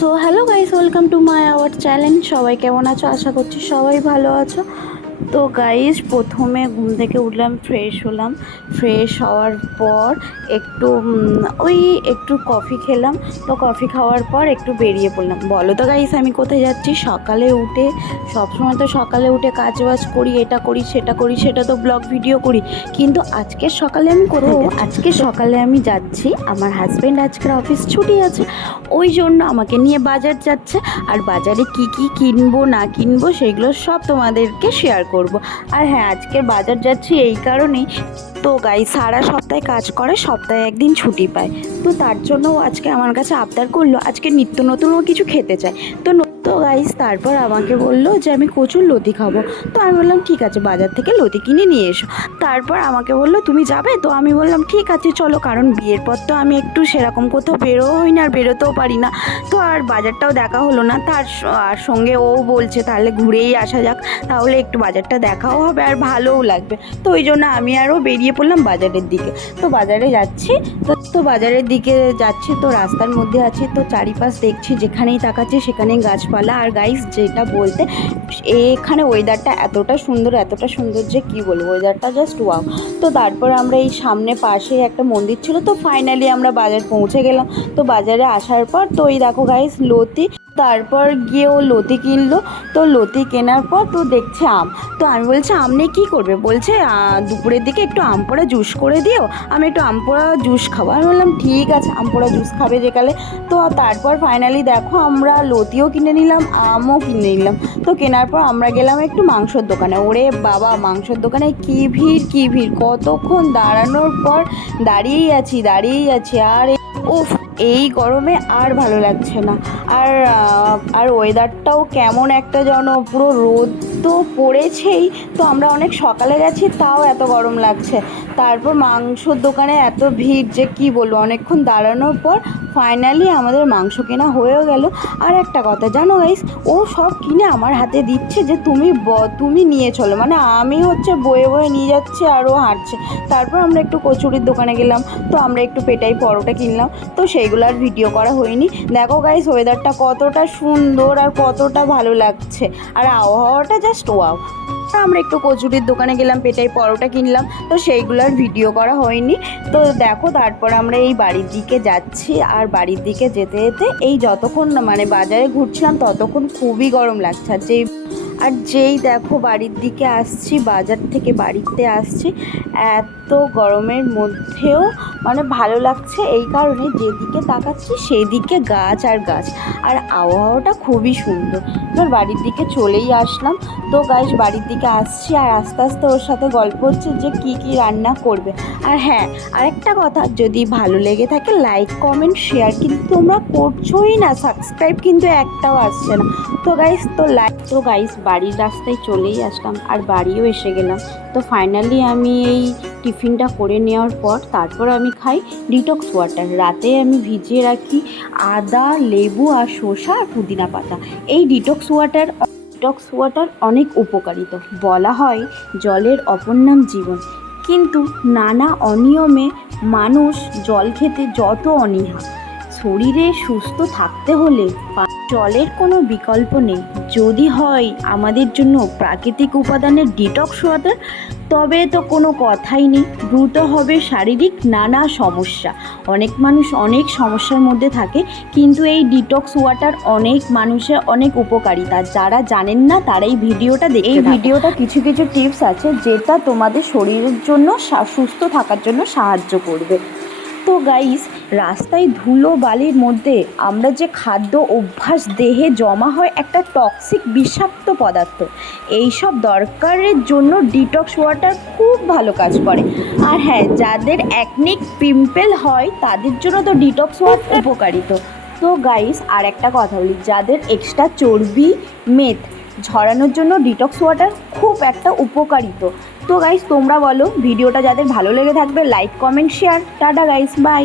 So hello guys, welcome to my our channel. সবাই কেমন আছো? আশা করছি সবাই ভালো আছো। তো গাইস, প্রথমে ঘুম থেকে উঠলাম, ফ্রেশ হলাম। ফ্রেশ হওয়ার পর একটু কফি খেলাম। তো কফি খাওয়ার পর একটু বেরিয়ে পড়লাম। বলো তো গাইস, আমি কোথায় যাচ্ছি? সকালে উঠে সবসময় তো সকালে উঠে কাজবাজ করি, এটা করি সেটা করি, সেটা তো ব্লগ ভিডিও করি। কিন্তু আজকের সকালে আমি কোথায় যাচ্ছি? আজকে সকালে আমি যাচ্ছি, আমার হাজব্যান্ড আজকের অফিস ছুটি আছে, ওই জন্য আমাকে নিয়ে বাজার যাচ্ছে। আর বাজারে কি কি কিনবো না কিনবো সেগুলো সব তোমাদেরকে শেয়ার করব। আর হ্যাঁ, আজকের বাজার যাচ্ছি এই কারণেই, তো গাই সারা সপ্তাহে কাজ করে, সপ্তাহে একদিন ছুটি পায়। তো তার জন্য আজকে আমার কাছে আবদার করলো আজকে নিত্য নতুন ও কিছু খেতে চায়। তো গাইস তারপর আমাকে বললো যে আমি কচুর লতি খাবো। তো আমি বললাম ঠিক আছে, বাজার থেকে লতি কিনে নিয়ে এসো। তারপর আমাকে বললো তুমি যাবে? তো আমি বললাম ঠিক আছে চলো, কারণ বিয়ের পর তো আমি একটু সেরকম কোথাও বেরোও হই না আর বেরোতেও পারি না। তো আর বাজারটাও দেখা হলো না। আর সঙ্গে ও বলছে তাহলে ঘুরেই আসা যাক, তাহলে একটু বাজারটা দেখাও হবে আর ভালোও লাগবে। তো ওই জন্য আমি আরও বেরিয়ে পড়লাম বাজারের দিকে। তো বাজারে যাচ্ছি, তো বাজারের দিকে যাচ্ছি, তো রাস্তার মধ্যে আছি, তো চারিপাশ দেখছি, যেখানেই তাকাচ্ছি সেখানেই গাছপালা। আর গাইস যেটা বলতে, এখানে ওয়েদারটা এতটা সুন্দর যে কি বলবো, ওয়েদারটা জাস্ট ওয়াও। তো তারপর আমরা এই সামনে পাশে একটা মন্দির ছিল, তো ফাইনালি আমরা বাজার পৌঁছে গেলাম। তো বাজারে আসার পর তো এই দেখো গাইস লতি, তারপর গিয়ে ও লতি কিনলো। তো লতি কেনার পর তো দেখছে আম। তো আমি বলছি আম নিয়ে কী করবে? বলছে দুপুরের দিকে একটু আম পোড়া জুস করে দিও, আমি একটু আম পোড়া জুস খাবো। আমি বললাম ঠিক আছে, আম পোড়া জুস খাবে যেকালে। তো তারপর ফাইনালি দেখো আমরা লতিও কিনে নিলাম, আমও কিনে নিলাম। তো কেনার পর আমরা গেলাম একটু মাংসর দোকানে। ওরে বাবা, মাংসর দোকানে কি ভিড়, কতক্ষণ দাঁড়ানোর পর দাঁড়িয়েই আছি। আর উফ, এই গরমে আর ভালো লাগছে না। আর ওয়েদারটাও কেমন একটা যেন, পুরো রোদ তো পড়েছেই। তো আমরা অনেক সকালে গেছি, তাও এত গরম লাগছে। তারপর মাংসর দোকানে এত ভিড় যে কি বলবো, অনেকক্ষণ দাঁড়ানোর পর ফাইনালি আমাদের মাংস কেনা হয়েও গেল। আর একটা কথা জানো গাইস, ও সব কিনে আমার হাতে দিচ্ছে যে তুমি নিয়ে চলো, মানে আমি হচ্ছে বয়ে নিয়ে যাচ্ছি আর ও হাঁটছে। তারপর আমরা একটু কচুরির দোকানে গেলাম, তো আমরা একটু পেটাই পরোটা কিনলাম। তো সেইগুলো আর ভিডিও করা হয়নি। দেখো গাইস ওয়েদারটা কতটা সুন্দর আর কতটা ভালো লাগছে, আর আবহাওয়াটা জাস্ট ওয়াও। আমরা একটু কচুরির দোকানে গেলাম, পেটাই পরোটা কিনলাম, তো সেইগুলোর ভিডিও করা হয়নি। তো দেখো তারপর আমরা এই বাড়ির দিকে যাচ্ছি, আর বাড়ির দিকে যেতে যেতে এই যতক্ষণ মানে বাজারে ঘুরছিলাম ততক্ষণ খুবই গরম লাগছে। আর যেই দেখো বাড়ির দিকে আসছি, বাজার থেকে বাড়িতে আসছি, এত গরমের মধ্যেও মানে ভালো লাগছে এই কারণে, যেদিকে তাকাচ্ছি সেদিকে গাছ আর গাছ, আর আবহাওয়াটা খুবই সুন্দর। এবার বাড়ির দিকে চলেই আসলাম। তো গাইস বাড়ির দিকে আসছি, আর আস্তে আস্তে ওর সাথে গল্প হচ্ছে যে কি কি রান্না করবে। আর হ্যাঁ, আরেকটা কথা, যদি ভালো লেগে থাকে লাইক কমেন্ট শেয়ার কিন্তু তোমরা করছোই না, সাবস্ক্রাইব কিন্তু একটাও আসছে না। তো গাইস বাড়ির রাস্তায় চলেই আসলাম, আর বাড়িও এসে গেলাম। তো ফাইনালি আমি এই টিফিনটা করে নেওয়ার পর তারপর আমি খাই ডিটক্স ওয়াটার। রাতে আমি ভিজিয়ে রাখি আদা, লেবু আর শসা আর পুদিনা পাতা। এই ডিটক্স ওয়াটার অনেক উপকারিত। বলা হয় জলের অপর নাম জীবন, কিন্তু নানা অনিয়মে মানুষ জল খেতে যত অনীহা। শরীরে সুস্থ থাকতে হলে জলের কোনো বিকল্প নেই। যদি হয় আমাদের জন্য প্রাকৃতিক উপাদানের ডিটক্স ওয়াটার, তবে তো কোনো কথাই নেই, দ্রুত হবে শারীরিক নানা সমস্যা। অনেক মানুষ অনেক সমস্যার মধ্যে থাকে, কিন্তু এই ডিটক্স ওয়াটার অনেক মানুষের অনেক উপকারিতা। যারা জানেন না তারা এই ভিডিওটা দেখতে থাকুন। এই ভিডিওটা কিছু টিপস আছে যেটা তোমাদের শরীরের জন্য সুস্থ থাকার জন্য সাহায্য করবে। তো গাইস, রাস্তায় ধুলো বালির মধ্যে আমরা যে খাদ্য অভ্যাস দেহে জমা হয় একটা টক্সিক বিষাক্ত পদার্থ, এইসব দরকারের জন্য ডিটক্স ওয়াটার খুব ভালো কাজ করে। আর হ্যাঁ, যাদের অ্যাকনিক পিম্পল হয় তাদের জন্য তো ডিটক্স ওয়াটার উপকারিত। তো গাইস আর একটা কথা বলি, যাদের এক্সট্রা চর্বি মেদ ঝরানোর জন্য ডিটক্স ওয়াটার খুব একটা উপকারিত। তো গাইস তোমরা বলো, ভিডিওটা যাদের ভালো লেগে থাকবে like comment share. Tata guys, by.